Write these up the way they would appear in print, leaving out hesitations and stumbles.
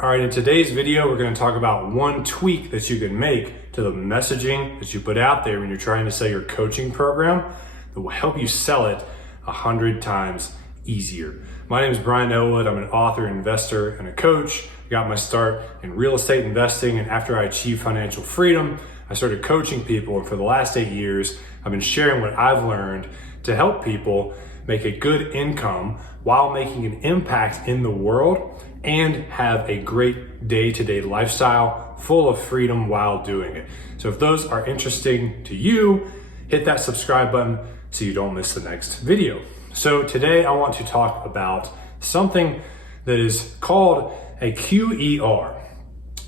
All right, in today's video, we're going to talk about one tweak that you can make to the messaging that you put out there when you're trying to sell your coaching program that will help you sell it 100 times easier. My name is Brian Elwood. I'm an author, investor, and a coach. I got my start in real estate investing, and after I achieved financial freedom, I started coaching people, and for the last 8 years, I've been sharing what I've learned to help people make a good income while making an impact in the world and have a great day-to-day lifestyle full of freedom while doing it. So if those are interesting to you, hit that subscribe button so you don't miss the next video. So today I want to talk about something that is called a QER.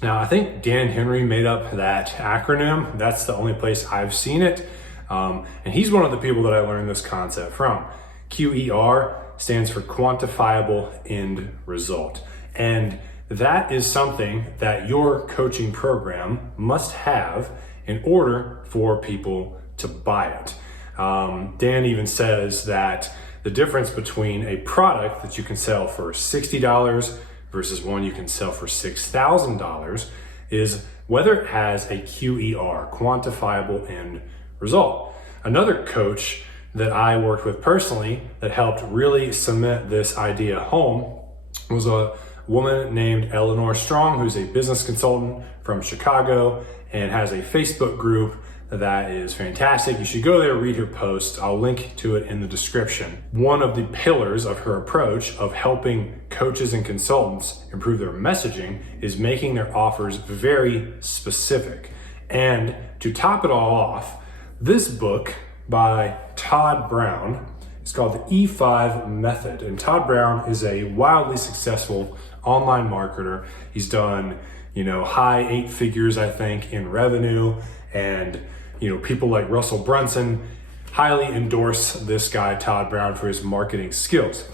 Now I think Dan Henry made up that acronym. That's the only place I've seen it. And he's one of the people that I learned this concept from. QER stands for Quantifiable End Result. And that is something that your coaching program must have in order for people to buy it. Dan even says that the difference between a product that you can sell for $60 versus one you can sell for $6,000 is whether it has a QER, Quantifiable End Result. Another coach that I worked with personally that helped really cement this idea home was a woman named Eleanore Strong, who's a business consultant from Chicago and has a Facebook group that is fantastic. You should go there, read her post. I'll link to it in the description. One of the pillars of her approach of helping coaches and consultants improve their messaging is making their offers very specific. And to top it all off, this book by Todd Brown, it's called the E5 Method. And Todd Brown is a wildly successful online marketer. He's done, high 8 figures, I think, in revenue. And, people like Russell Brunson highly endorse this guy, Todd Brown, for his marketing skills.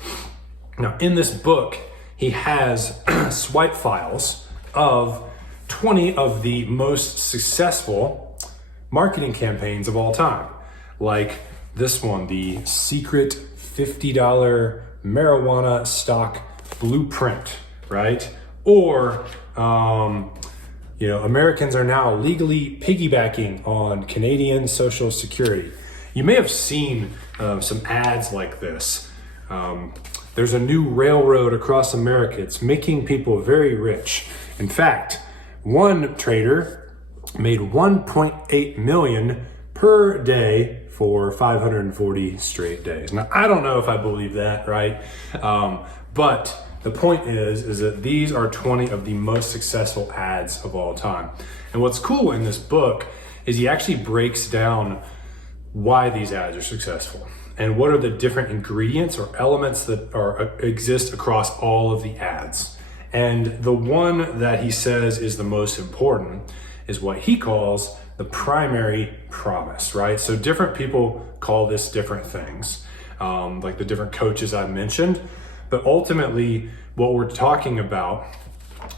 Now, in this book, he has swipe files of 20 of the most successful marketing campaigns of all time. Like this one, the secret $50 marijuana stock blueprint, right? Or, Americans are now legally piggybacking on Canadian Social Security. You may have seen some ads like this. There's a new railroad across America. It's making people very rich. In fact, one trader made $1.8 million per day for 540 straight days. Now, I don't know if I believe that, right? But the point is that these are 20 of the most successful ads of all time. And what's cool in this book is he actually breaks down why these ads are successful and what are the different ingredients or elements that exist across all of the ads. And the one that he says is the most important is what he calls the primary promise, right? So different people call this different things, like the different coaches I mentioned. But ultimately, what we're talking about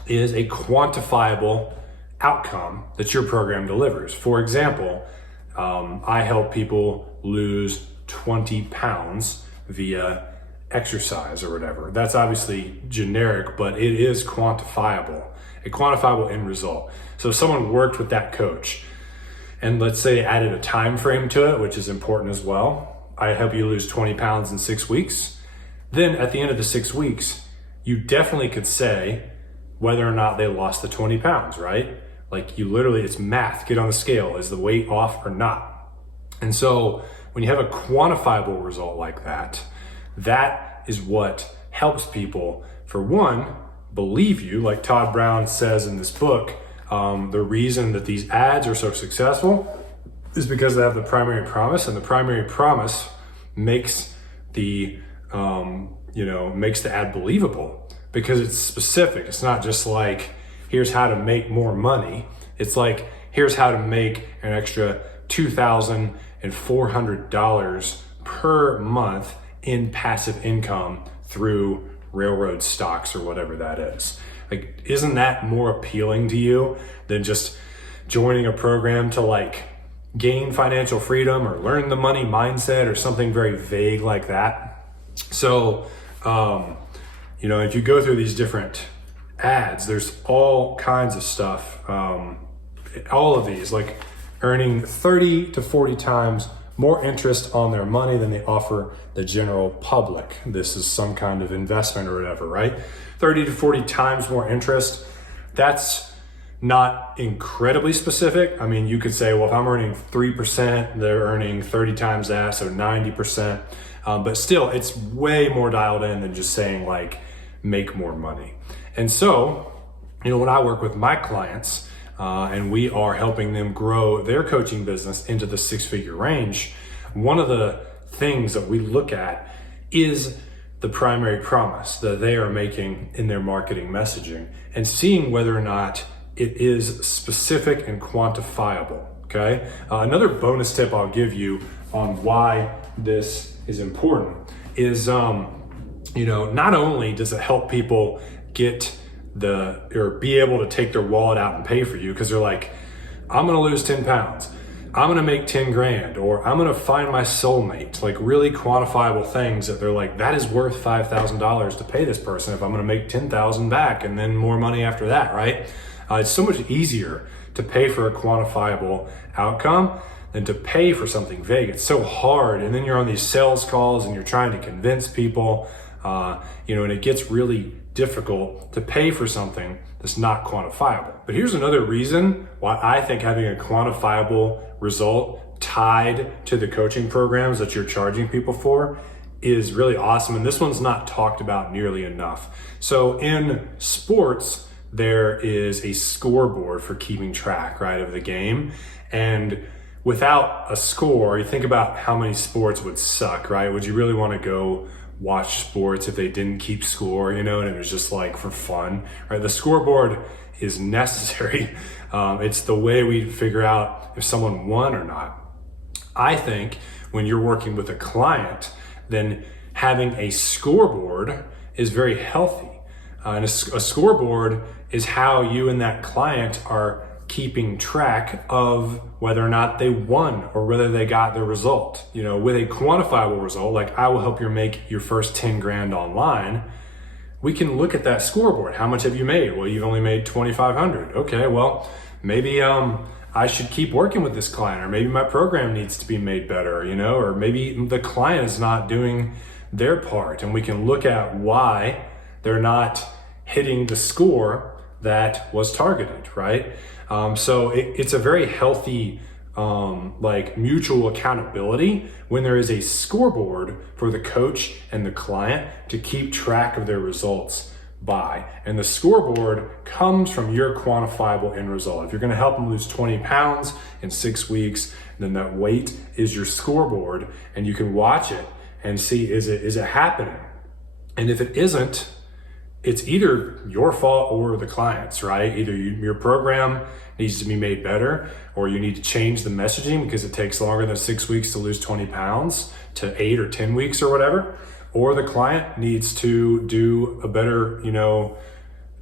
is a quantifiable outcome that your program delivers. For example, I help people lose 20 pounds via exercise or whatever. That's obviously generic, but it is quantifiable, a quantifiable end result. So if someone worked with that coach, and let's say added a time frame to it, which is important as well. I help you lose 20 pounds in 6 weeks. Then at the end of the 6 weeks, you definitely could say whether or not they lost the 20 pounds, right? Like it's math, get on the scale. Is the weight off or not? And so when you have a quantifiable result like that, that is what helps people, for one, believe you, like Todd Brown says in this book. The reason that these ads are so successful is because they have the primary promise, and the primary promise makes the ad believable because it's specific. It's not just like, here's how to make more money. It's like, here's how to make an extra $2,400 per month in passive income through railroad stocks or whatever that is. Like, isn't that more appealing to you than just joining a program to gain financial freedom or learn the money mindset or something very vague like that? So, if you go through these different ads. There's all kinds of stuff. All of these, like earning 30 to 40 times more interest on their money than they offer the general public. This is some kind of investment or whatever, right? 30 to 40 times more interest. That's not incredibly specific. I mean, you could say, well, if I'm earning 3%, they're earning 30 times that, so 90%. But still, it's way more dialed in than just saying like, make more money. And so, when I work with my clients, and we are helping them grow their coaching business into the 6-figure range, one of the things that we look at is the primary promise that they are making in their marketing messaging and seeing whether or not it is specific and quantifiable, okay? Another bonus tip I'll give you on why this is important is, not only does it help people get or be able to take their wallet out and pay for you because they're like, I'm gonna lose 10 pounds, I'm gonna make 10 grand, or I'm gonna find my soulmate, like really quantifiable things that they're like, that is worth $5,000 to pay this person if I'm gonna make 10,000 back and then more money after that, right? It's so much easier to pay for a quantifiable outcome than to pay for something vague. It's so hard, and then you're on these sales calls and you're trying to convince people, and it gets really difficult to pay for something that's not quantifiable. But here's another reason why I think having a quantifiable result tied to the coaching programs that you're charging people for is really awesome. And this one's not talked about nearly enough. So in sports, there is a scoreboard for keeping track, right, of the game. And without a score, you think about how many sports would suck, right? Would you really want to go watch sports if they didn't keep score, and it was just like for fun, right? The scoreboard is necessary. It's the way we figure out if someone won or not. I think when you're working with a client, then having a scoreboard is very healthy. And a scoreboard is how you and that client are keeping track of whether or not they won or whether they got the result. With a quantifiable result, like I will help you make your first 10 grand online, we can look at that scoreboard. How much have you made? Well, you've only made 2,500. Okay, well, maybe I should keep working with this client, or maybe my program needs to be made better, or maybe the client is not doing their part, and we can look at why they're not hitting the score that was targeted, right? So it's a very healthy, mutual accountability when there is a scoreboard for the coach and the client to keep track of their results by. And the scoreboard comes from your quantifiable end result. If you're gonna help them lose 20 pounds in 6 weeks, then that weight is your scoreboard, and you can watch it and see, is it happening? And if it isn't, it's either your fault or the client's, right? Either your program needs to be made better, or you need to change the messaging because it takes longer than 6 weeks to lose 20 pounds to 8 or 10 weeks or whatever, or the client needs to do a better,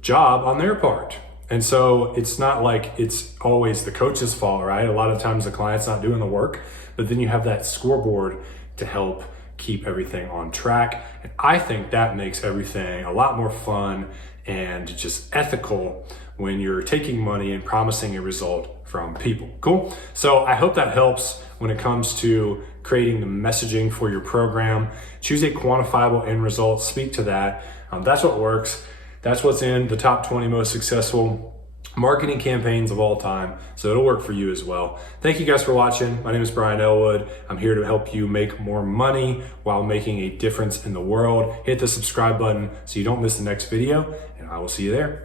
job on their part. And so it's not like it's always the coach's fault, right? A lot of times the client's not doing the work, but then you have that scoreboard to help keep everything on track. And I think that makes everything a lot more fun and just ethical when you're taking money and promising a result from people. Cool? So I hope that helps when it comes to creating the messaging for your program. Choose a quantifiable end result, speak to that. That's what works. That's what's in the top 20 most successful marketing campaigns of all time. So it'll work for you as well. Thank you guys for watching. My name is Brian Elwood. I'm here to help you make more money while making a difference in the world. Hit the subscribe button so you don't miss the next video, and I will see you there.